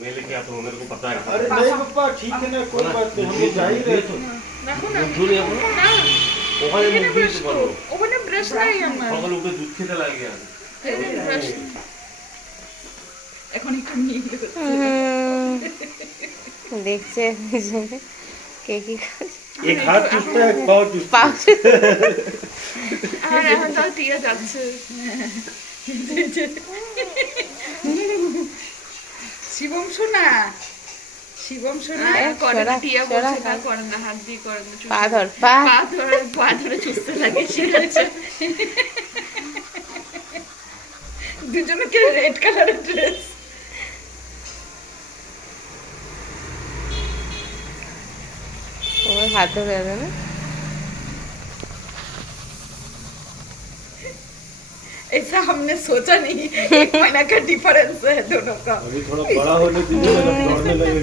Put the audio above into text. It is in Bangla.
मैं लेके आता हूँ, मेरे को पता है। अरे नहीं पापा, ठीक है ना, कोई बात नहीं, हम लोग जा ही रहे थे। দেখো না দুধ নিয়ে যাবো না? না ওখানে এখানে মুখ ব্রাশ দিতে করো, পারবো। ওখানে ব্রাশ নাই আমার, সকালে উঠে দুধ খেতে লাগে আর। এখানে ব্রাশ এখন একটু মিল হচ্ছে। দেখছে দুজনে কে কি খাচ্ছে। एक हाथ चूसता है, एक पाँव चूसता है। আর এখন তো টিয়া যাচ্ছে। শিবম সোনা, শিবম সোনা করে না, টিয়া বলছে না করে না, হাত দিয়ে করে না, পা ধর, পা পা ধরে চুষতে লাগে, শিখাচ্ছে। দুজনকে রেড কালারের ড্রেস। ওর হাত ধরে আছে না। ऐसा हमने सोचा नहीं, 1 महीना का डिफरेंस है दोनों का। अभी थोड़ा बड़ा होने दीजिए, दौड़ने लगे।